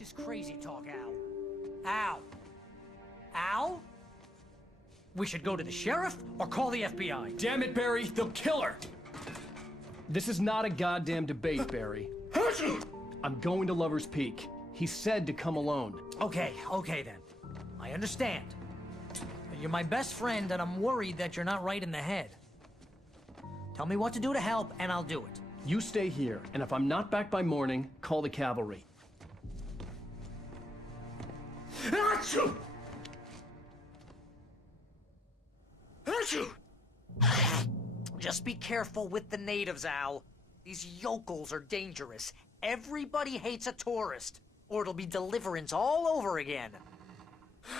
just crazy talk, Al. Al? Al? We should go to the sheriff or call the FBI. Damn it, Barry, they'll kill her! This is not a goddamn debate, Barry. I'm going to Lover's Peak. He said to come alone. Okay then. I understand. But you're my best friend, and I'm worried that you're not right in the head. Tell me what to do to help, and I'll do it. You stay here, and if I'm not back by morning, call the cavalry. Achoo! Achoo! Just be careful with the natives, Al. These yokels are dangerous. Everybody hates a tourist, or it'll be Deliverance all over again.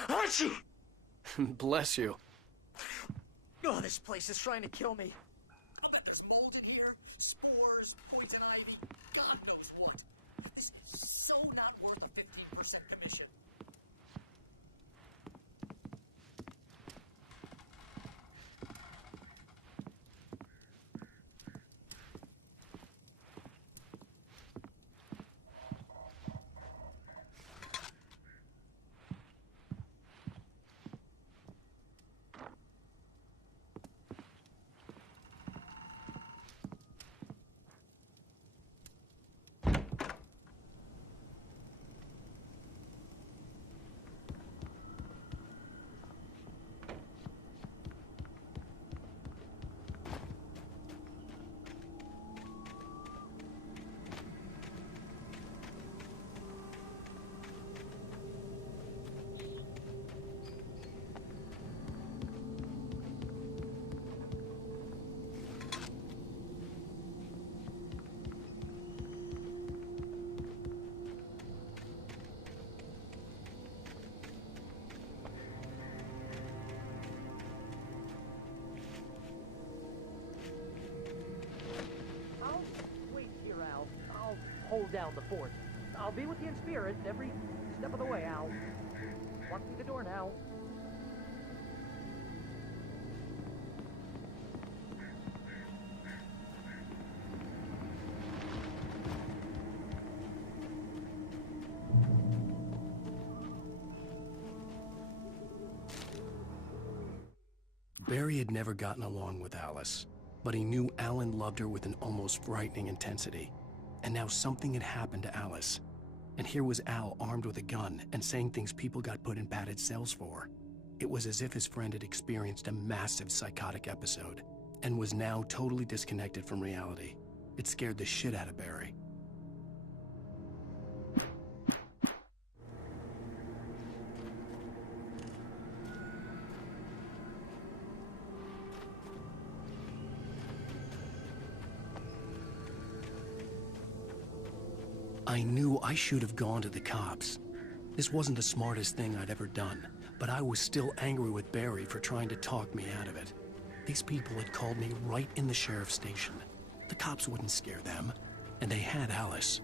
Achoo! Bless you. Oh, this place is trying to kill me. I'll bet there's mold in here, spores, poison ivy, God knows what. This is so not worth a 15% commission. Hold down the fort. I'll be with you in spirit every step of the way, Al. Walk through the door now. Barry had never gotten along with Alice, but he knew Alan loved her with an almost frightening intensity. And now something had happened to Alice. And here was Al armed with a gun and saying things people got put in padded cells for. It was as if his friend had experienced a massive psychotic episode and was now totally disconnected from reality. It scared the shit out of Barry. I knew I should have gone to the cops. This wasn't the smartest thing I'd ever done, but I was still angry with Barry for trying to talk me out of it. These people had called me right in the sheriff's station. The cops wouldn't scare them, and they had Alice.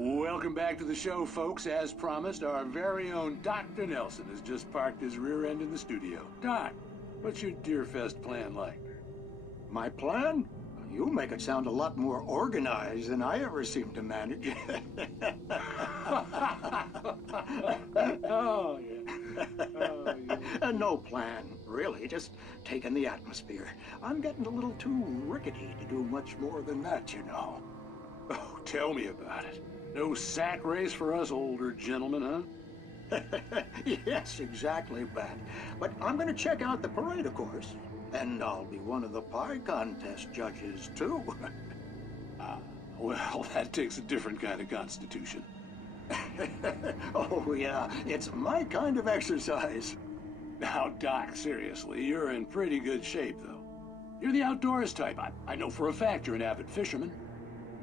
Welcome back to the show, folks. As promised, our very own Dr. Nelson has just parked his rear end in the studio. Doc, what's your Deerfest plan like? My plan? You make it sound a lot more organized than I ever seem to manage. Oh, yeah. Oh, yeah. No plan, really. Just taking the atmosphere. I'm getting a little too rickety to do much more than that, you know. Oh, tell me about it. No sack race for us older gentlemen, huh? Yes, exactly, Bat. But I'm going to check out the parade, of course. And I'll be one of the pie contest judges, too. Well, that takes a different kind of constitution. Oh, yeah. It's my kind of exercise. Now, Doc, seriously, you're in pretty good shape, though. You're the outdoors type. I know for a fact you're an avid fisherman.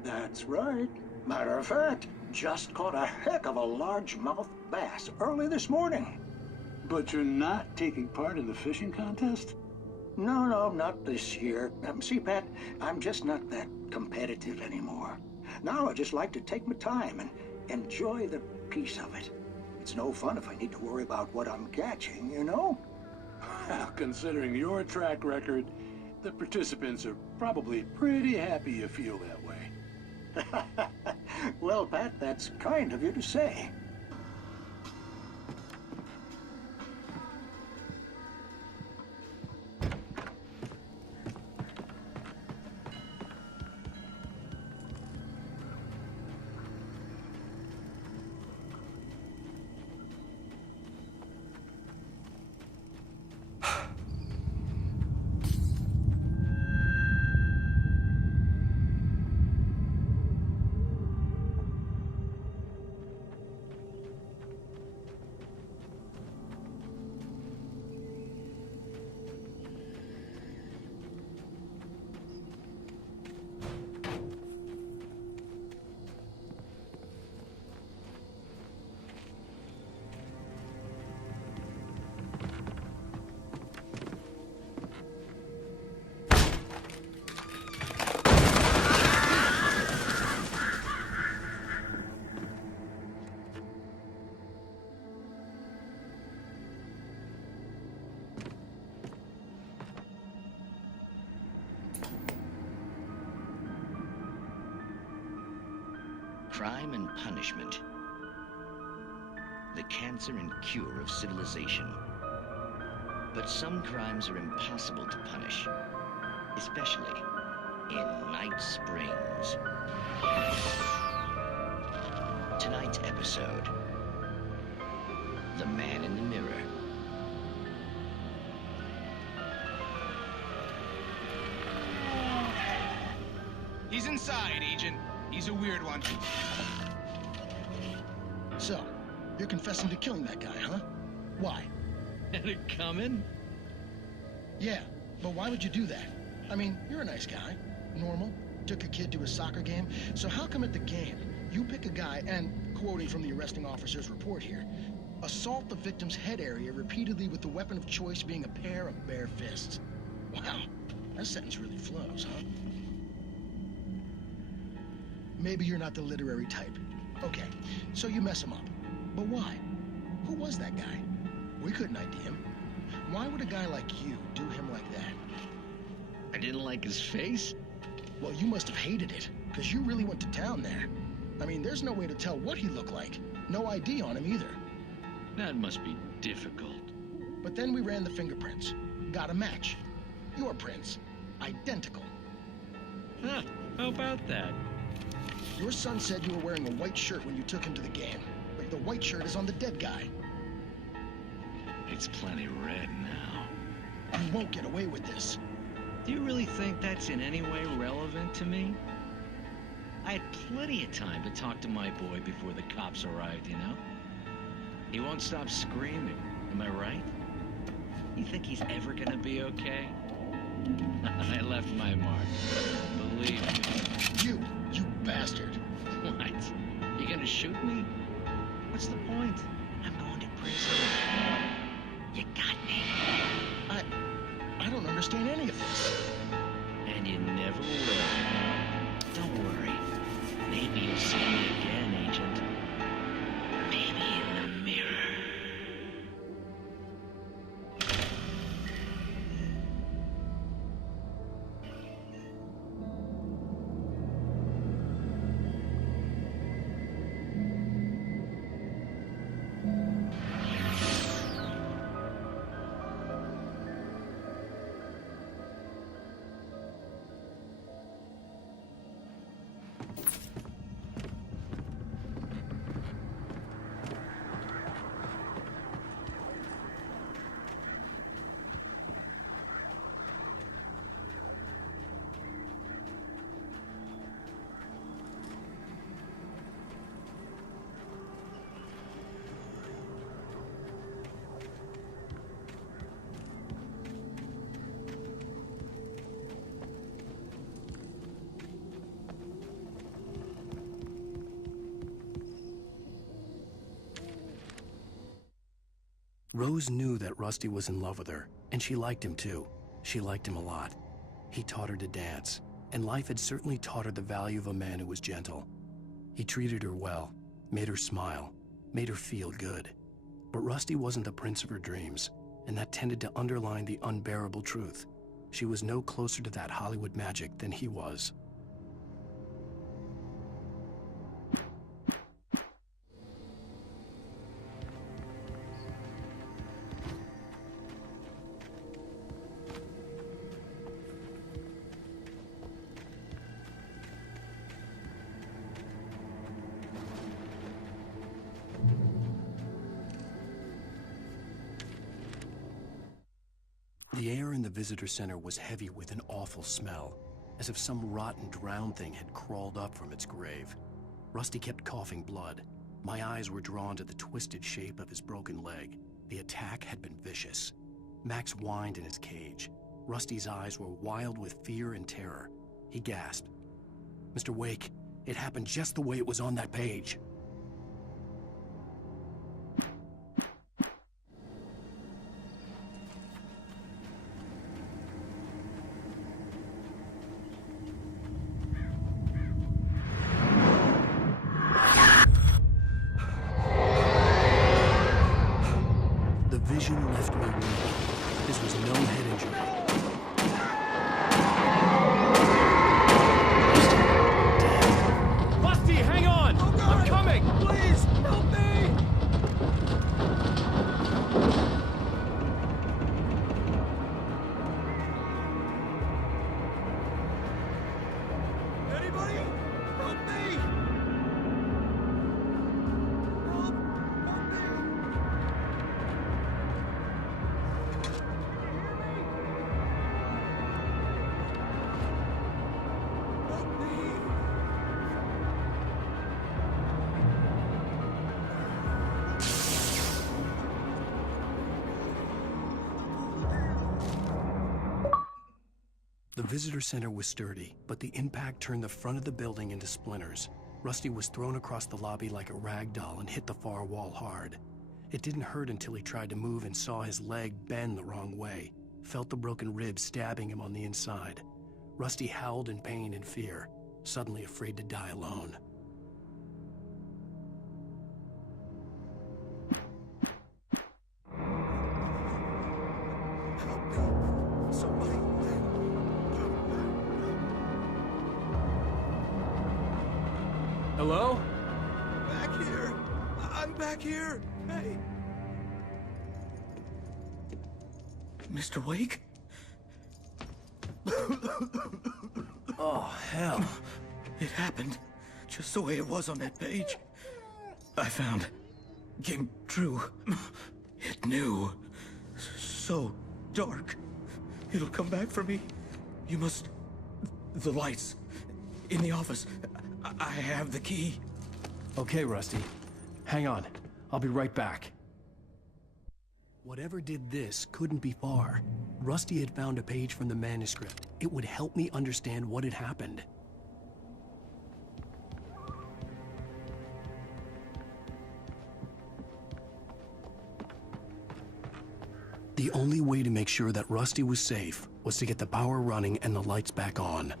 That's right. Matter of fact, just caught a heck of a largemouth bass early this morning. But you're not taking part in the fishing contest? No, not this year. See, Pat, I'm just not that competitive anymore. Now I just like to take my time and enjoy the peace of it. It's no fun if I need to worry about what I'm catching, you know? Well, considering your track record, the participants are probably pretty happy you feel that way. Well, Pat, that's kind of you to say. Crime and punishment. The cancer and cure of civilization. But some crimes are impossible to punish, especially in Night Springs. Tonight's episode, The Man in the Mirror. He's inside, Agent. He's a weird one. So, you're confessing to killing that guy, huh? Why? Had it coming? Yeah, but why would you do that? I mean, you're a nice guy. Normal. Took a kid to a soccer game. So how come at the game, you pick a guy and, quoting from the arresting officer's report here, assault the victim's head area repeatedly with the weapon of choice being a pair of bare fists? Wow, that sentence really flows, huh? Maybe you're not the literary type. Okay, so you mess him up. But why? Who was that guy? We couldn't ID him. Why would a guy like you do him like that? I didn't like his face? Well, you must have hated it, because you really went to town there. I mean, there's no way to tell what he looked like. No ID on him either. That must be difficult. But then we ran the fingerprints. Got a match. Your prints. Identical. Huh, how about that? Your son said you were wearing a white shirt when you took him to the game. But the white shirt is on the dead guy. It's plenty red now. You won't get away with this. Do you really think that's in any way relevant to me? I had plenty of time to talk to my boy before the cops arrived, you know? He won't stop screaming, am I right? You think he's ever gonna be okay? I left my mark, believe me. You bastard. What? You gonna shoot me? What's the point? I'm going to prison. You got me. I don't understand any of this. And you never will. Don't worry. Maybe you'll see me again, Agent. Maybe in the mirror. Rose knew that Rusty was in love with her, and she liked him too. She liked him a lot. He taught her to dance, and life had certainly taught her the value of a man who was gentle. He treated her well, made her smile, made her feel good. But Rusty wasn't the prince of her dreams, and that tended to underline the unbearable truth. She was no closer to that Hollywood magic than he was. The air in the visitor center was heavy with an awful smell, as if some rotten drowned thing had crawled up from its grave. Rusty kept coughing blood. My eyes were drawn to the twisted shape of his broken leg. The attack had been vicious. Max whined in his cage. Rusty's eyes were wild with fear and terror. He gasped. "Mr. Wake, it happened just the way it was on that page." Vision left me weak. This was no head injury. Rusty, hang on! Oh, God. I'm coming! Please, help me! Anybody? Help me! Help me! The visitor center was sturdy, but the impact turned the front of the building into splinters. Rusty was thrown across the lobby like a rag doll and hit the far wall hard. It didn't hurt until he tried to move and saw his leg bend the wrong way, felt the broken rib stabbing him on the inside. Rusty howled in pain and fear, suddenly afraid to die alone. Help me! Somebody! Hello? Back here! I'm back here! Hey! Mr. Wake? Oh, hell. It happened just the way it was on that page. I found. Came true. It knew. So dark. It'll come back for me. You must... The lights. In the office. I have the key. Okay, Rusty. Hang on. I'll be right back. Whatever did this couldn't be far. Rusty had found a page from the manuscript. It would help me understand what had happened. The only way to make sure that Rusty was safe was to get the power running and the lights back on.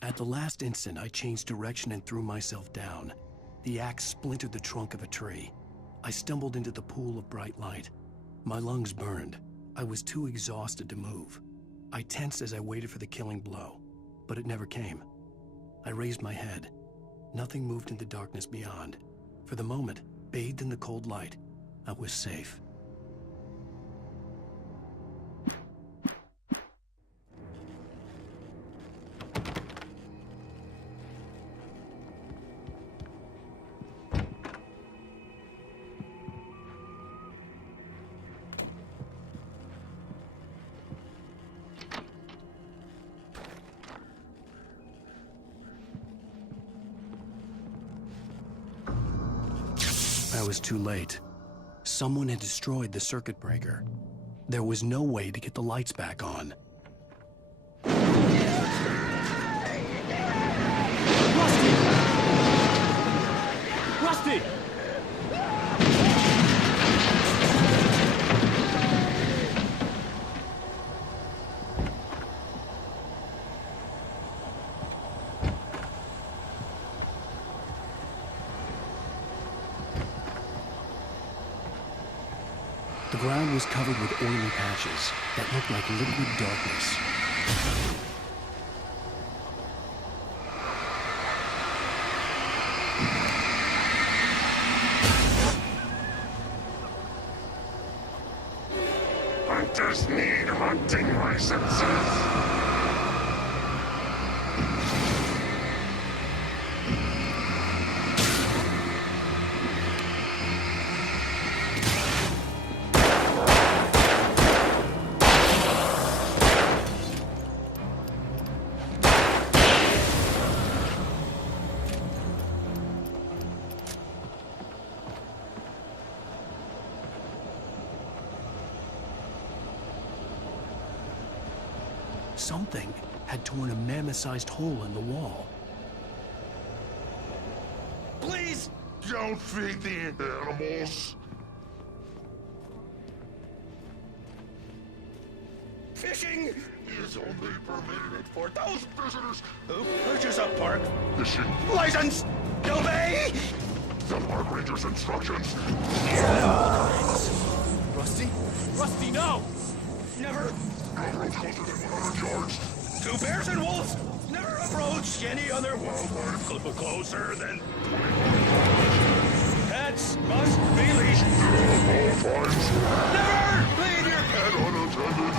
At the last instant, I changed direction and threw myself down. The axe splintered the trunk of a tree. I stumbled into the pool of bright light. My lungs burned. I was too exhausted to move. I tensed as I waited for the killing blow, but it never came. I raised my head. Nothing moved in the darkness beyond. For the moment, bathed in the cold light, I was safe. I was too late. Someone had destroyed the circuit breaker. There was no way to get the lights back on. Rusty! Rusty! The ground was covered with oily patches that looked like liquid darkness. Hunters need hunting licenses. Something had torn a mammoth-sized hole in the wall. Please don't feed the animals. Fishing is only permitted for those visitors who purchase a park fishing license. Obey the park ranger's instructions. Rusty? Rusty, no! Never approach closer than 100 yards. Two bears and wolves. Never approach any other wildlife closer than 20. Pets must be leashed. All times. Never leave your pet unattended.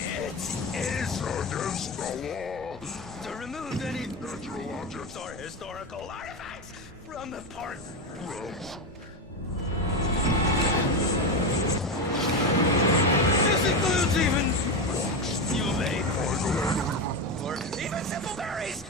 It is against the law to remove any natural objects or historical artifacts from the park grounds. This includes even rocks you may find along the river, or even simple berries.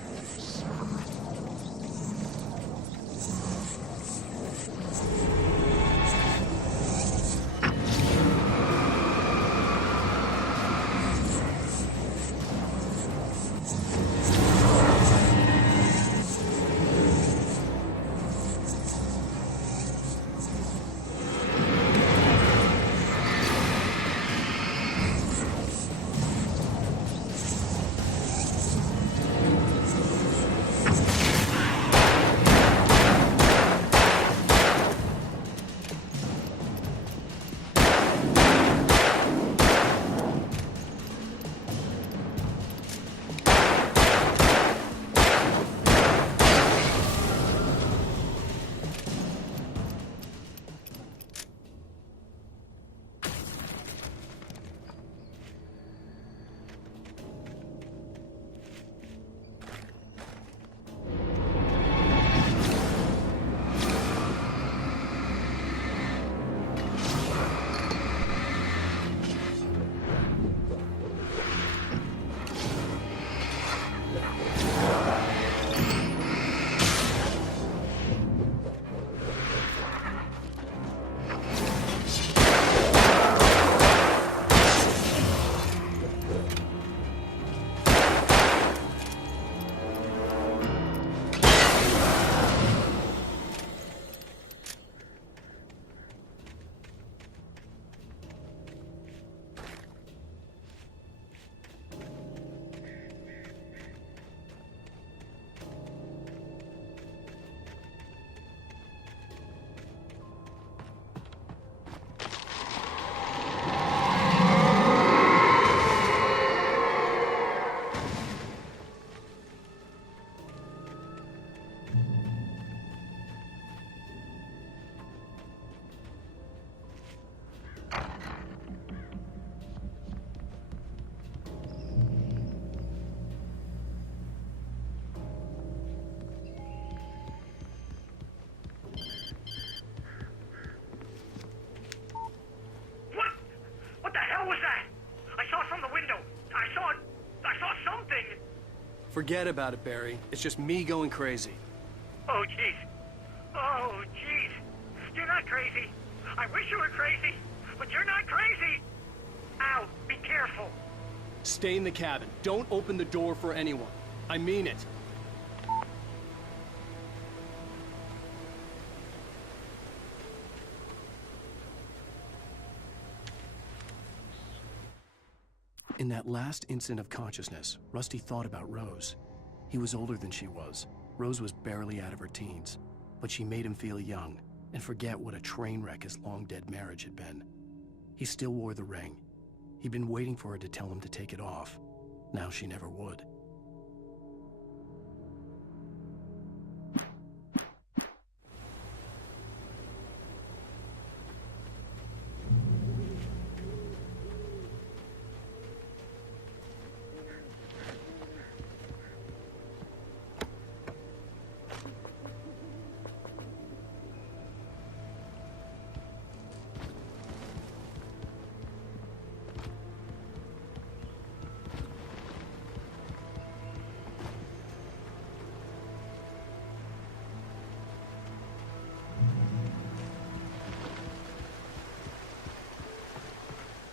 Forget about it, Barry. It's just me going crazy. Oh, jeez. Oh, jeez. You're not crazy. I wish you were crazy, but you're not crazy. Ow, be careful. Stay in the cabin. Don't open the door for anyone. I mean it. In that last instant of consciousness, Rusty thought about Rose. He was older than she was. Rose was barely out of her teens, but she made him feel young and forget what a train wreck his long-dead marriage had been. He still wore the ring. He'd been waiting for her to tell him to take it off. Now she never would.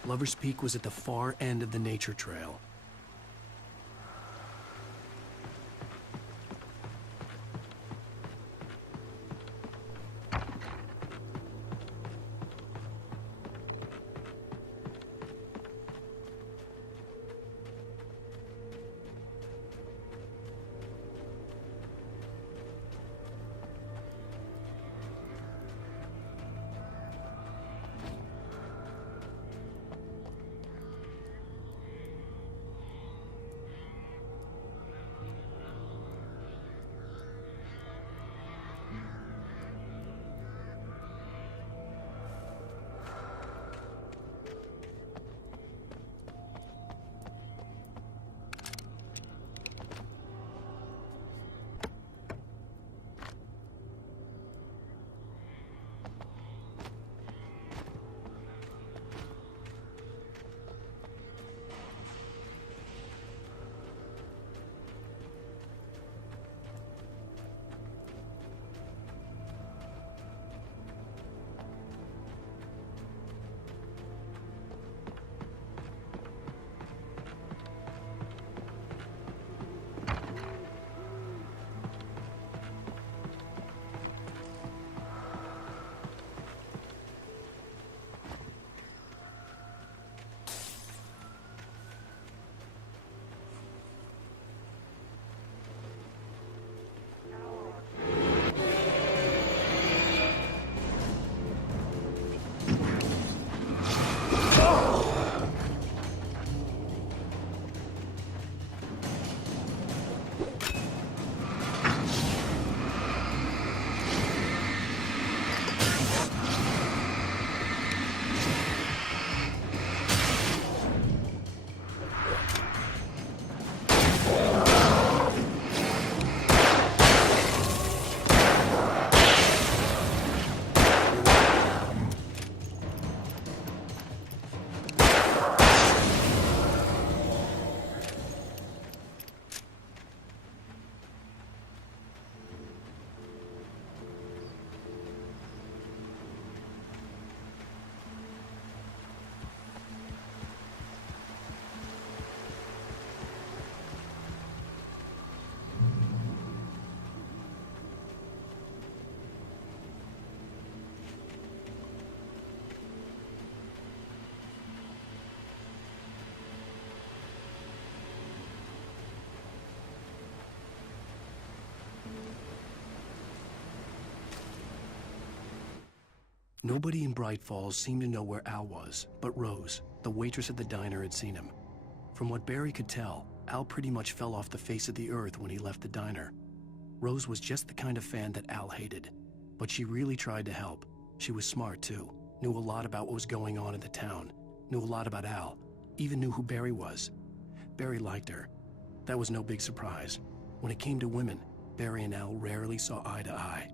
Lover's Peak was at the far end of the nature trail. Nobody in Bright Falls seemed to know where Al was, but Rose, the waitress at the diner, had seen him. From what Barry could tell, Al pretty much fell off the face of the earth when he left the diner. Rose was just the kind of fan that Al hated, but she really tried to help. She was smart too, knew a lot about what was going on in the town, knew a lot about Al, even knew who Barry was. Barry liked her. That was no big surprise. When it came to women, Barry and Al rarely saw eye to eye.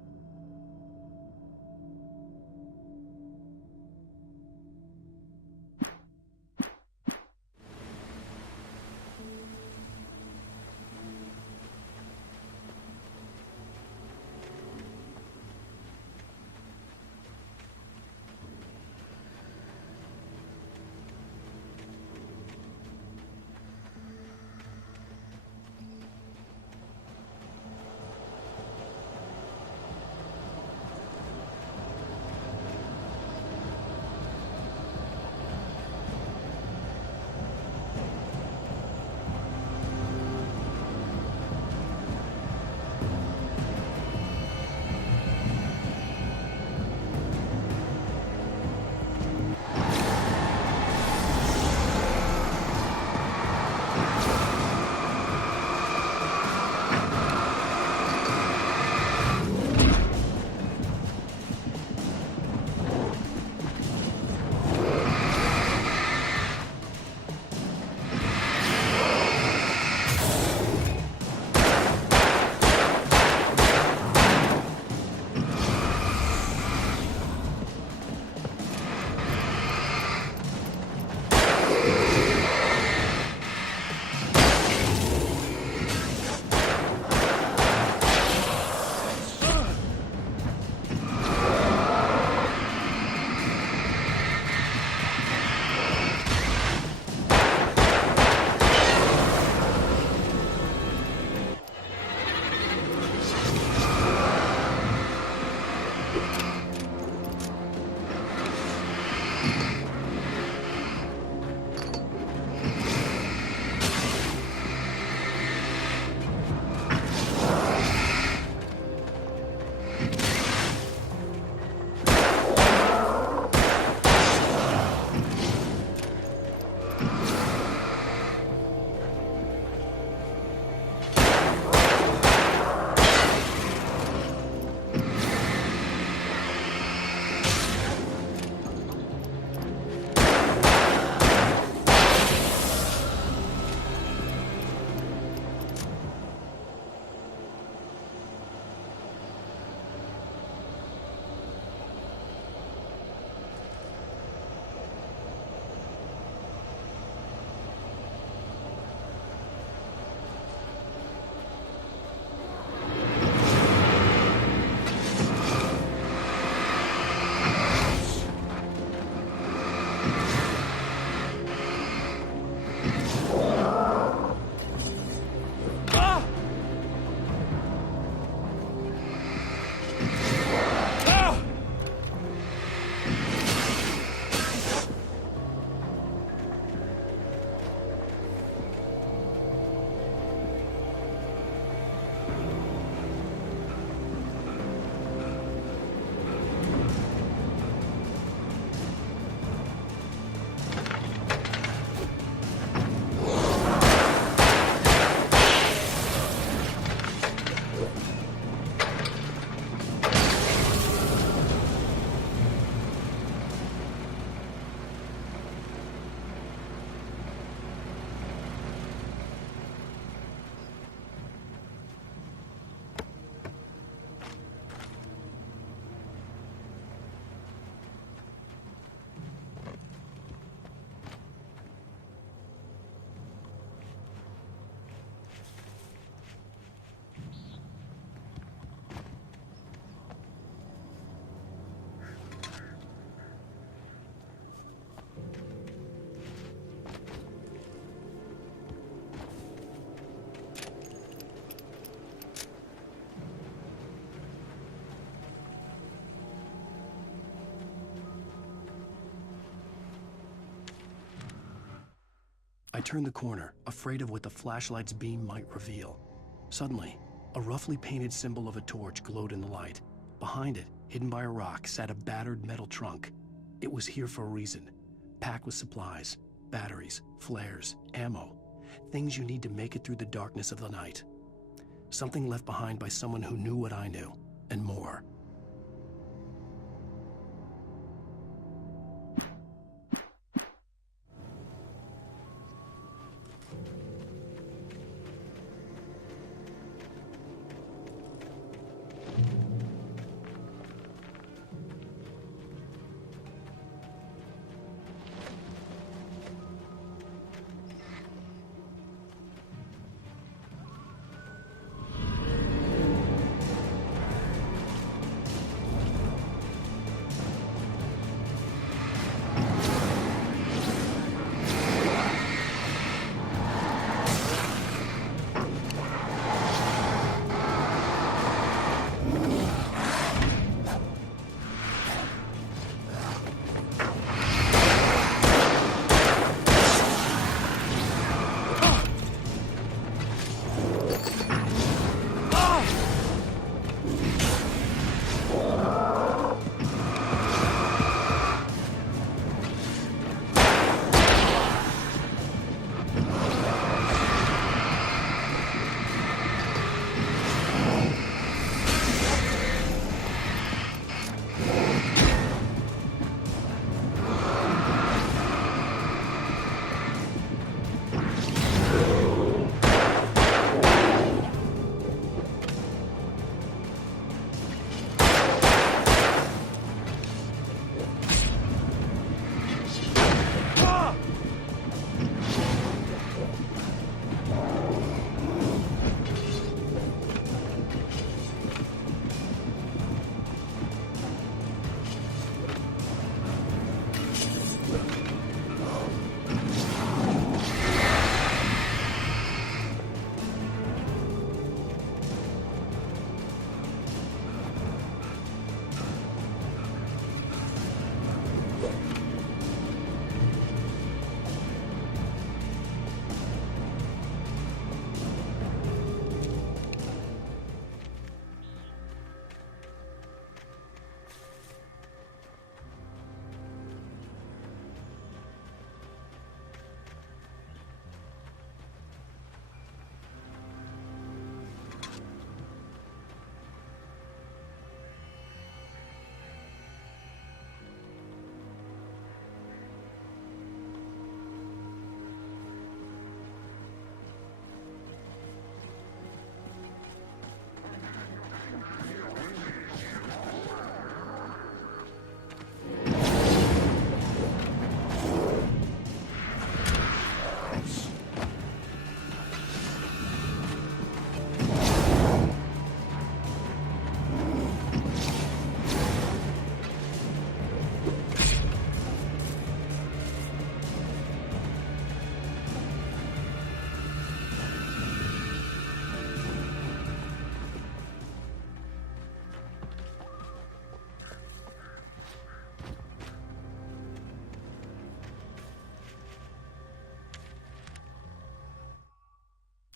turned the corner, afraid of what the flashlight's beam might reveal. Suddenly, a roughly painted symbol of a torch glowed in the light. Behind it, hidden by a rock, sat a battered metal trunk. It was here for a reason, packed with supplies, batteries, flares, ammo, things you need to make it through the darkness of the night. Something left behind by someone who knew what I knew, and more.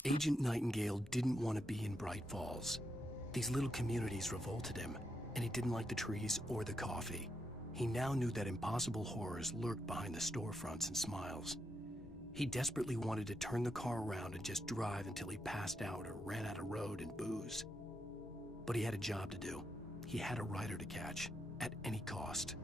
Agent Nightingale didn't want to be in Bright Falls. These little communities revolted him, and he didn't like the trees or the coffee. He now knew that impossible horrors lurked behind the storefronts and smiles. He desperately wanted to turn the car around and just drive until he passed out or ran out of road and booze. But he had a job to do. He had a rider to catch, at any cost.